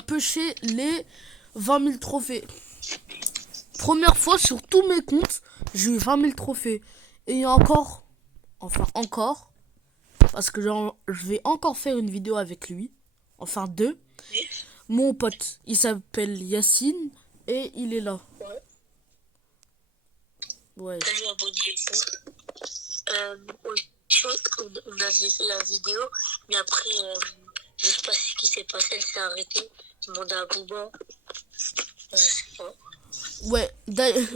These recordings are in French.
pêché les 20 000 trophées. Première fois sur tous mes comptes, j'ai eu 20 000 trophées. Et encore, parce que je vais encore faire une vidéo avec lui. Enfin, deux. Mon pote, il s'appelle Yacine et il est là. Ouais. Salut abonné. On avait fait la vidéo, mais après, je sais pas ce qui s'est passé, elle s'est arrêtée. Demandé à Bouba. Je sais pas. Ouais,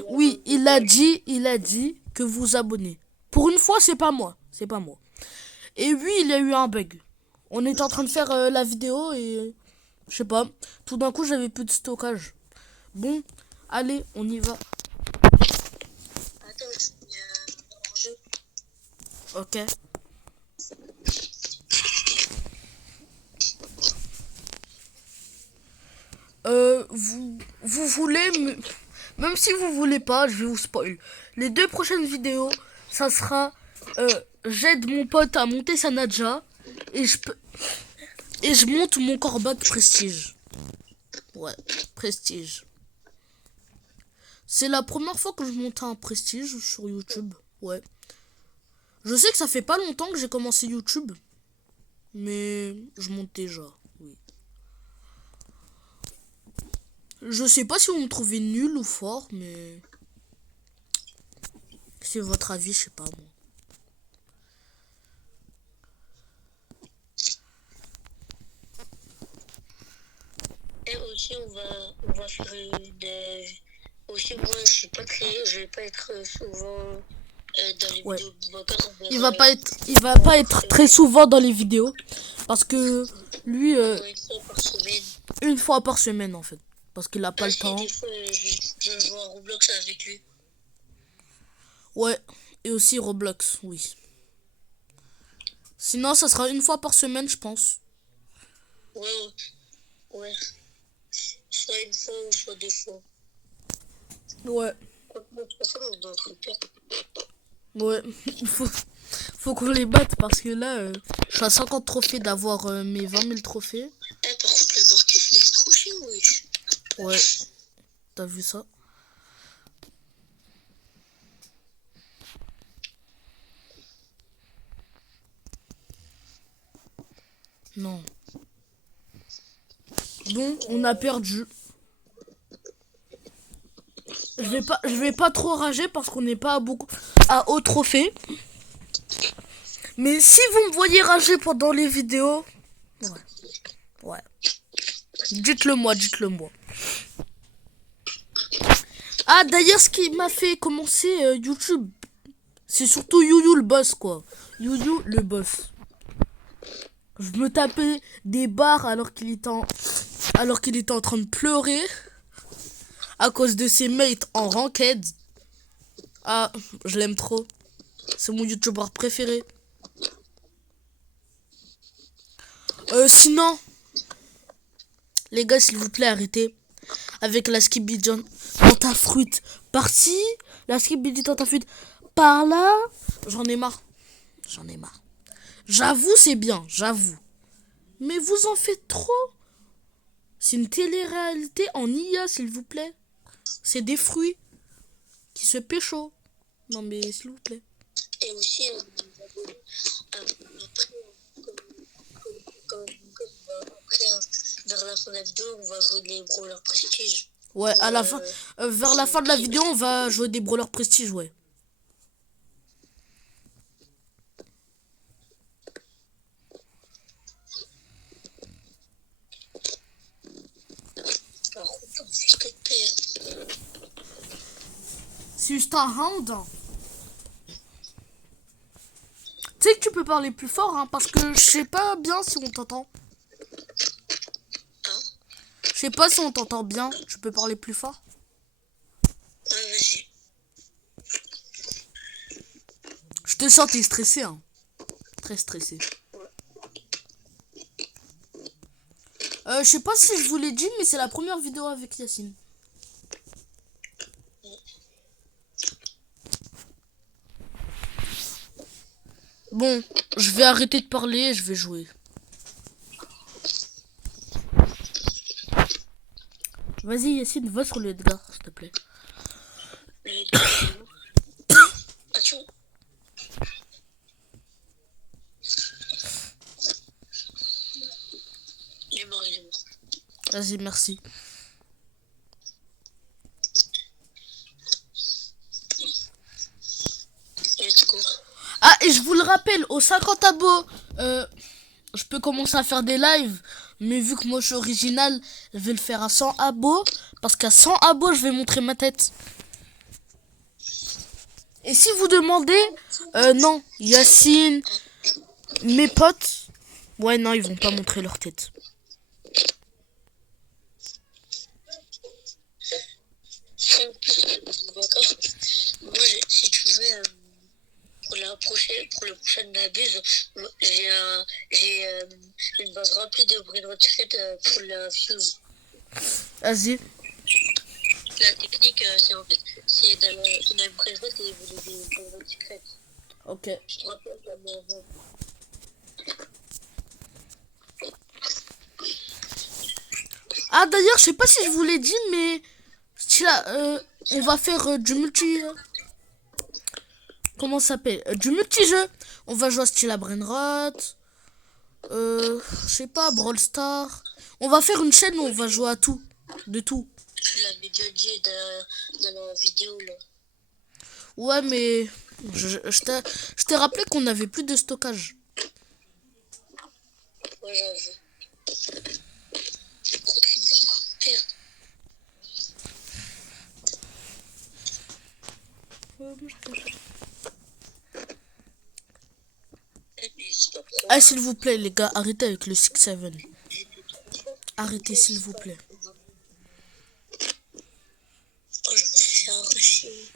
oui, il a dit que vous abonnez. Pour une fois, c'est pas moi. Et oui, il y a eu un bug. On était en train de faire la vidéo et je sais pas. Tout d'un coup, j'avais plus de stockage. Bon, allez, on y va. Attends, je suis en jeu. Ok. Vous voulez, même si vous voulez pas, je vais vous spoil. Les 2 prochaines vidéos, ça sera j'aide mon pote à monter sa Nadja et je monte mon corbac prestige. Ouais, prestige. C'est la première fois que je monte un prestige sur YouTube. Ouais. Je sais que ça fait pas longtemps que j'ai commencé YouTube, mais je monte déjà. Oui. Je sais pas si vous me trouvez nul ou fort, mais c'est votre avis, je sais pas moi. Et aussi, on va faire des. Aussi, moi, je vais pas être souvent dans les Ouais. vidéos de Boubacar. Il va pas être très souvent dans les vidéos parce que lui Une fois par semaine. une fois par semaine en fait parce qu'il a pas le temps. Des fois, je joue à Roblox avec lui. Ouais, et aussi Roblox, oui. Sinon ça sera une fois par semaine, je pense. Ouais. Soit une fois ou soit 2 fois. Ouais. De toute façon, on doit être pire. Ouais, faut qu'on les batte parce que là je suis à 50 trophées d'avoir mes 20 000 trophées. Par contre, le dentiste, il est trop chiant, wesh. Ouais. T'as vu ça? Non. Bon, on a perdu. Je vais pas trop rager parce qu'on n'est pas à haut trophée. Mais si vous me voyez rager pendant les vidéos, ouais. Dites-le moi. Ah d'ailleurs, ce qui m'a fait commencer YouTube, c'est surtout Youyou le boss quoi. Youyou le boss. Je me tapais des barres alors qu'il était en train de pleurer à cause de ses mates en ranked. Ah, je l'aime trop. C'est mon youtubeur préféré. Sinon, les gars, s'il vous plaît, arrêtez. Avec la Skibidi dans ta fruite. Par-ci, la Skibidi dans ta fruite. Par là. J'en ai marre. J'avoue, c'est bien, j'avoue. Mais vous en faites trop. C'est une télé-réalité en IA, s'il vous plaît. C'est des fruits qui se pécho. Non, mais s'il vous plaît. Et aussi, vers la fin de la vidéo, on va jouer des brawlers prestige. Ouais, à la fin, vers la fin de la vidéo, on va jouer des brawlers prestige, ouais. C'est juste un round. Tu sais que tu peux parler plus fort, hein, parce que je sais pas bien si on t'entend. Je sais pas si on t'entend bien. Tu peux parler plus fort? Ouais, vas-y. Je te sens, t'es stressé, hein. Très stressé. Je sais pas si je vous l'ai dit, mais c'est la première vidéo avec Yacine. Bon, je vais arrêter de parler et je vais jouer. Vas-y, Yacine, va sur le Edgar, s'il te plaît. Le Edgar, il est où? Attention. Il est mort, il est mort. Vas-y, merci. Let's go. Ah, et je vous le rappelle, aux 50 abos, je peux commencer à faire des lives. Mais vu que moi je suis original, je vais le faire à 100 abos. Parce qu'à 100 abos, je vais montrer ma tête. Et si vous demandez, non, Yacine, mes potes, ouais, non, ils vont pas montrer leur tête. En plus, moi, si tu veux, pour le prochain Nabuse, j'ai une base remplie de Brainrot Secret pour la fuse. Vas-y. La technique, c'est en fait, c'est dans une Brainrot et vous avez des Brainrot Secret. Ok. Je te rappelle la maison. Ah, d'ailleurs, je sais pas si je vous l'ai dit, mais on va faire du multi. Comment ça s'appelle? Du multi-jeu. On va jouer à style à Brainrot. Je sais pas, Brawl Star. On va faire une chaîne où on va jouer à tout. De tout. Je l'avais déjà dit dans la vidéo là. Ouais, mais je t'ai rappelé qu'on avait plus de stockage. Ouais, j'avoue. Je crois qu'il va perdre. Ah, s'il vous plaît, les gars, arrêtez avec le 6-7. Arrêtez, s'il vous plaît. Oh, je me suis arraché.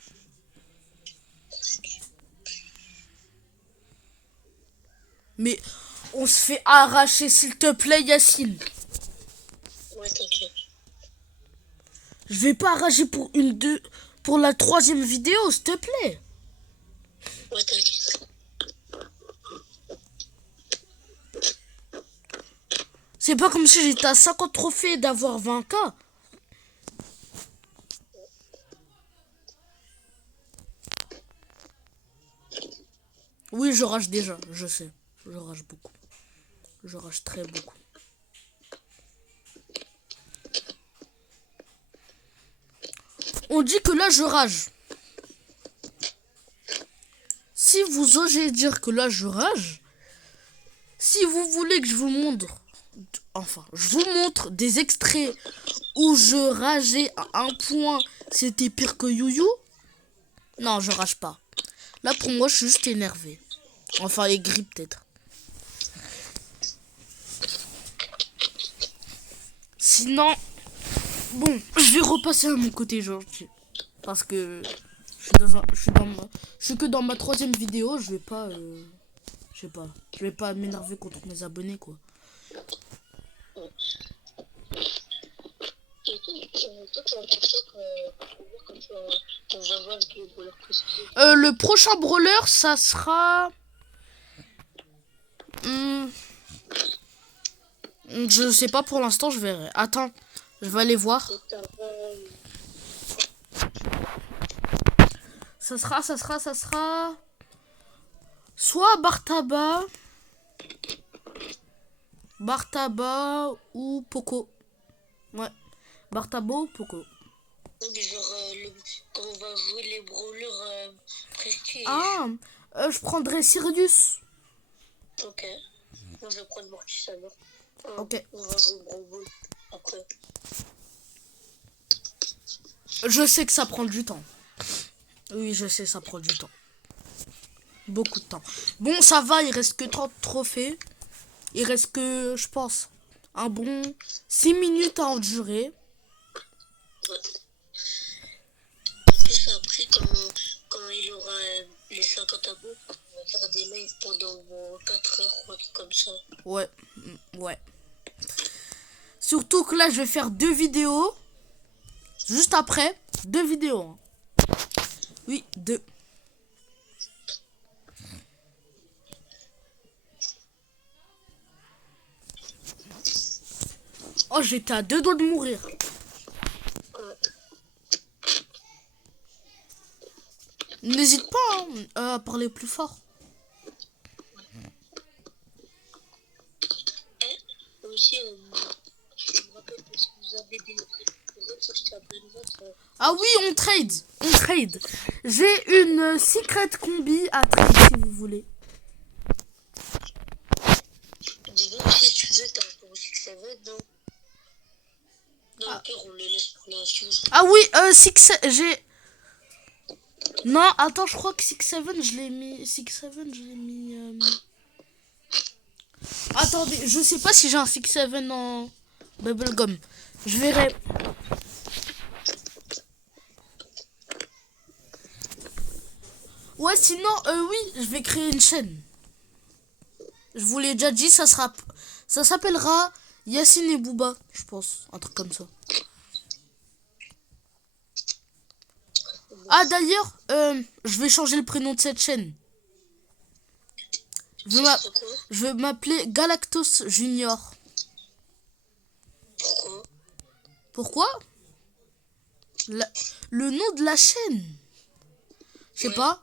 Mais on se fait arracher, s'il te plaît, Yacine. Ouais, t'inquiète. Je vais pas arracher pour la 3e vidéo, s'il te plaît. Ouais, t'inquiète. C'est pas comme si j'étais à 50 trophées d'avoir 20K. Oui, je rage déjà, je sais. Je rage beaucoup. Je rage très beaucoup. On dit que là, je rage. Si vous osez dire que là, je rage, si vous voulez que je vous montre, je vous montre des extraits où je rageais à un point, c'était pire que Youyou. Non, je rage pas. Là, pour moi, je suis juste énervé. Enfin, aigri peut-être. Sinon, bon, je vais repasser à mon côté gentil. Parce que je suis que dans ma 3e vidéo, je vais pas, je vais pas m'énerver contre mes abonnés, quoi. Et toi, tu vas faire ça quand tu vas voir avec le voleur costume. Le prochain brawler, ça sera... je sais pas pour l'instant, je verrai. Attends, je vais aller voir. Ça sera... Soit Bartaba ou Poco. Ouais, Bartaba ou Poco. Mais genre, quand on va jouer les brawlers prestige. Ah, je prendrais Sirius. Ok. Moi, je vais prendre Mortis alors. Ok. On va jouer Brawl Ball après. Je sais que ça prend du temps. Oui, je sais, ça prend du temps. Beaucoup de temps. Bon, ça va, il reste que 30 trophées. Il reste que, je pense, un bon 6 minutes à endurer. Ouais. En plus, après, quand il aura les 50 abos, on va faire des lives pendant 4 heures ou un truc comme ça. Ouais, ouais. Surtout que là, je vais faire 2 vidéos. Juste après, 2 vidéos. Hein. Oui, 2. Oh, j'étais à 2 doigts de mourir. N'hésite pas hein, à parler plus fort. Aussi, je me rappelle que si vous avez des autres, je t'appelle votre. Ah oui, on trade. On trade. J'ai une secret combi à trade si vous voulez. Dis donc, si tu veux, t'as un 6-7, non? Non, Ah. au pire, on le laisse pour la suite. Ah oui, j'ai... Non, attends, je crois que 6-7, je l'ai mis... 6-7, je l'ai mis... Attendez, je sais pas si j'ai un 6-7 en bubblegum. Je verrai. Ouais, sinon, oui, je vais créer une chaîne. Je vous l'ai déjà dit, ça s'appellera Yacine et Booba, je pense. Un truc comme ça. Ah, d'ailleurs, je vais changer le prénom de cette chaîne. Je vais m'appeler Galactos Junior. Pourquoi? Pourquoi? Le nom de la chaîne. Je sais pas.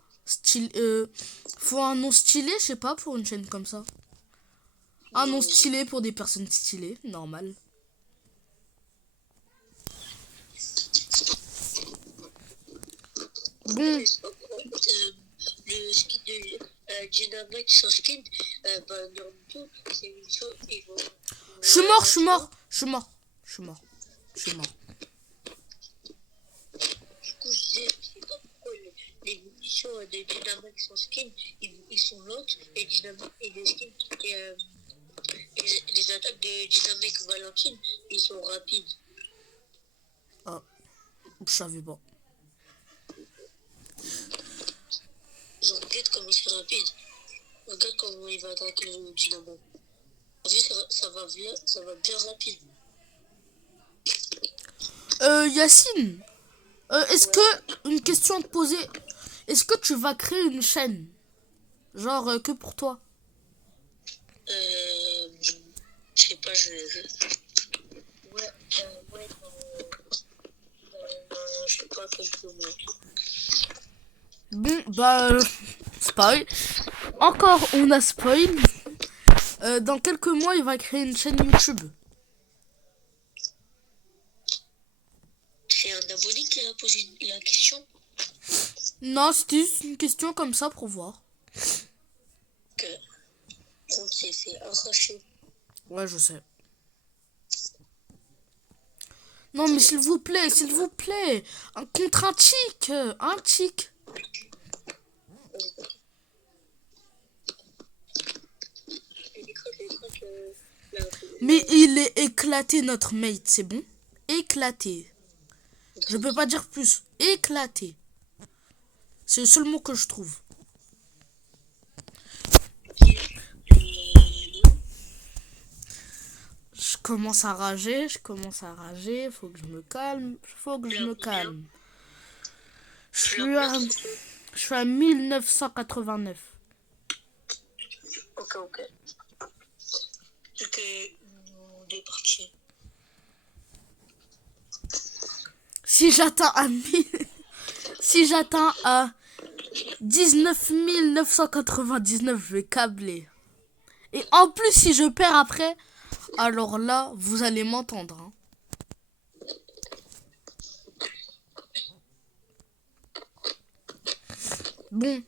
Faut un nom stylé, je sais pas, pour une chaîne comme ça. Un nom stylé pour des personnes stylées, normal. Bon. Le skin de Dynamite sans skin, Naruto, c'est une chose. Je suis mort. Du coup, je disais, je sais pas pourquoi les munitions de Dynamite sans skin, ils sont lentes, et Dynamite et les skins, les attaques de Dynamite Valentine, ils sont rapides. Ah, je savais pas. Je regarde comment c'est rapide. Regarde comment il va attaquer le Dynamo. En fait, ça va bien rapide. Yacine, est-ce que, une question à te poser, est-ce que tu vas créer une chaîne? Genre, que pour toi? Je sais pas, ouais, je sais pas, quelques mois. Bon, bah, spoil. Encore, on a spoil. Dans quelques mois, il va créer une chaîne YouTube. C'est un abonné qui a posé la question. Non, c'était juste une question comme ça pour voir. Que c'est arraché. Ouais, je sais. Non, mais s'il vous plaît, contre un tic. Mais il est éclaté, notre mate, c'est bon? Éclaté. Je peux pas dire plus. Éclaté. C'est le seul mot que je trouve. Je commence à rager. Faut que je me calme. Je suis à 1989. Ok. Ok, on est parti. Si j'atteins à 19 999, je vais câbler. Et en plus, si je perds après, alors là, vous allez m'entendre. Hein. Bon,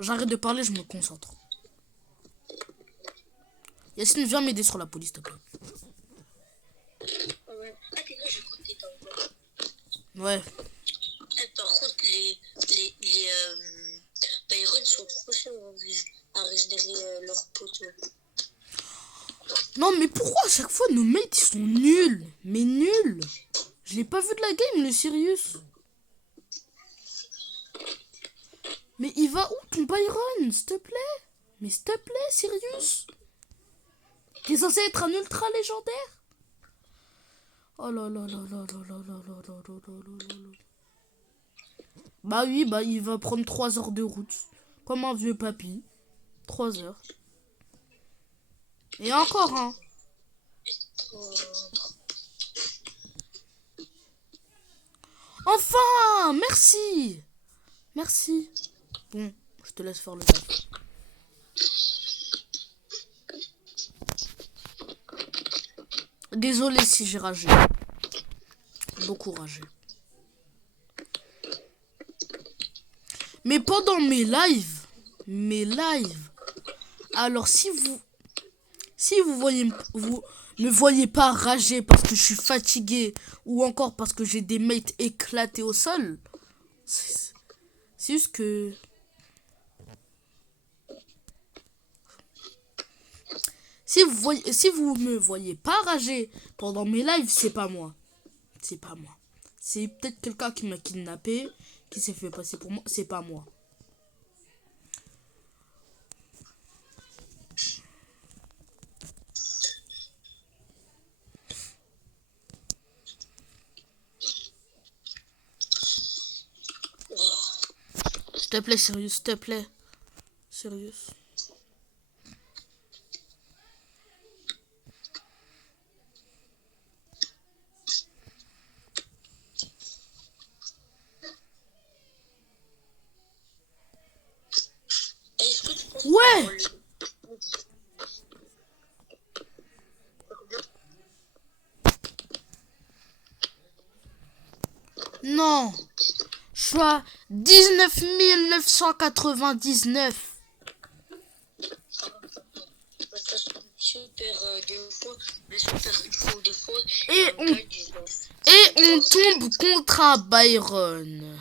j'arrête de parler, je me concentre. Yacine, viens m'aider sur la police, s'il te plaît. Ouais. Ah, t'es là, je crois que t'es en bas. Ouais. Par contre, les Byron sont trop chauds à régénérer leurs poteaux. Non, mais pourquoi à chaque fois nos mates ils sont nuls? Mais nuls. Je l'ai pas vu de la game, le Sirius. Mais il va où ton Byron, s'il te plaît? Mais s'il te plaît, Sirius. T'es censé être un ultra légendaire? Oh là là là là là là là là là là là là. Bah oui, bah il va prendre 3 heures de route. Comme un vieux papy. 3 heures. Et encore, hein. Enfin, merci. Merci. Bon, je te laisse faire le taf. Désolé si j'ai ragé. Beaucoup ragé. Mais pendant mes lives, alors si vous me voyez pas rager parce que je suis fatigué ou encore parce que j'ai des mates éclatés au sol, c'est juste que si vous me voyez pas rager pendant mes lives, c'est pas moi. C'est pas moi. C'est peut-être quelqu'un qui m'a kidnappé, qui s'est fait passer pour moi, c'est pas moi. S'il te plaît, sérieux, s'il te plaît. Sérieux. Est-ce que tu penses Ouais. Non. Je suis à 19 999. Super des fois, mais super une fois ou des fois. Et on gagne 19. on tombe contre un Byron.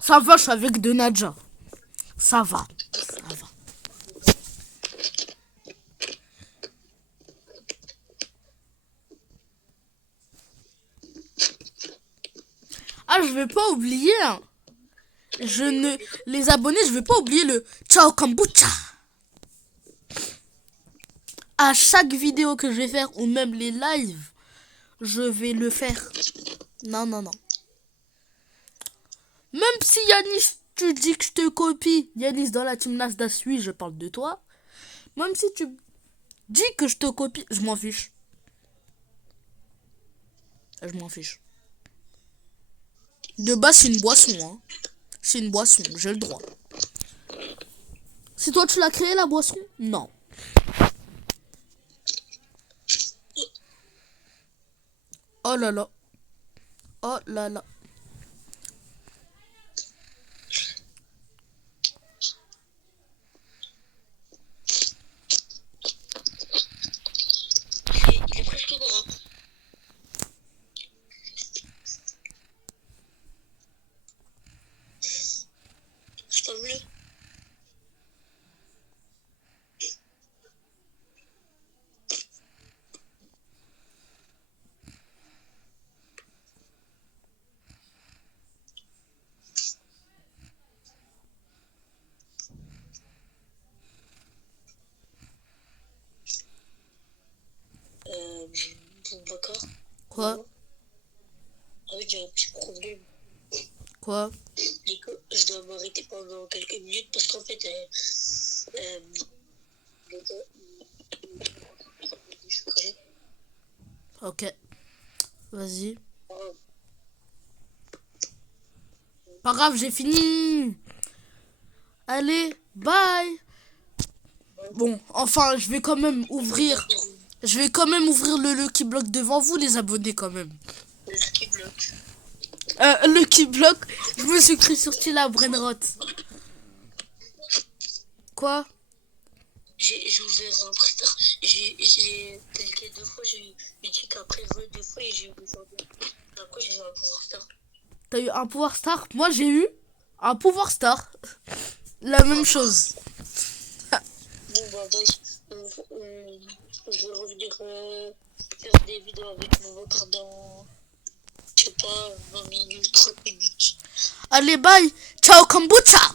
Ça va, je suis avec de Nadja. Ça va. Ça va. Ah, je vais pas oublier. Hein. Les abonnés, je vais pas oublier le Ciao Kombucha. À chaque vidéo que je vais faire ou même les lives, je vais le faire. Non, non, non. Même si Yanis, tu dis que je te copie, Yanis dans la team Nasdaq, oui, je parle de toi. Même si tu dis que je te copie, je m'en fiche. Je m'en fiche. De base, c'est une boisson, hein. C'est une boisson, j'ai le droit. C'est toi tu l'as créé la boisson? Non. Oh là là. Oh là là. Il est presque mort. C'est pas mieux. D'accord. Quoi? Ah oui, j'ai un petit problème. Quoi? Je dois m'arrêter pendant quelques minutes parce qu'en fait, le gars, je suis prêt. Ok. Vas-y. Pas grave, j'ai fini. Allez, bye. Bon, enfin, je vais quand même ouvrir. Je vais quand même ouvrir le Lucky Block devant vous, les abonnés, quand même. Le Lucky Block. Lucky Block, je me suis cru sur Tila Brainrot. Quoi? J'ai ouvert un prestar. J'ai cliqué 2 fois, j'ai eu cliqué après 2 fois et j'ai eu aujourd'hui. Après, j'ai eu un pouvoir star. T'as eu un pouvoir star? Moi, j'ai eu un pouvoir star. La même chose. Bon, bah, je vais revenir faire des vidéos avec mon vocal dans, je sais pas, 20 minutes, 30 minutes. Allez, bye. Ciao, kombucha.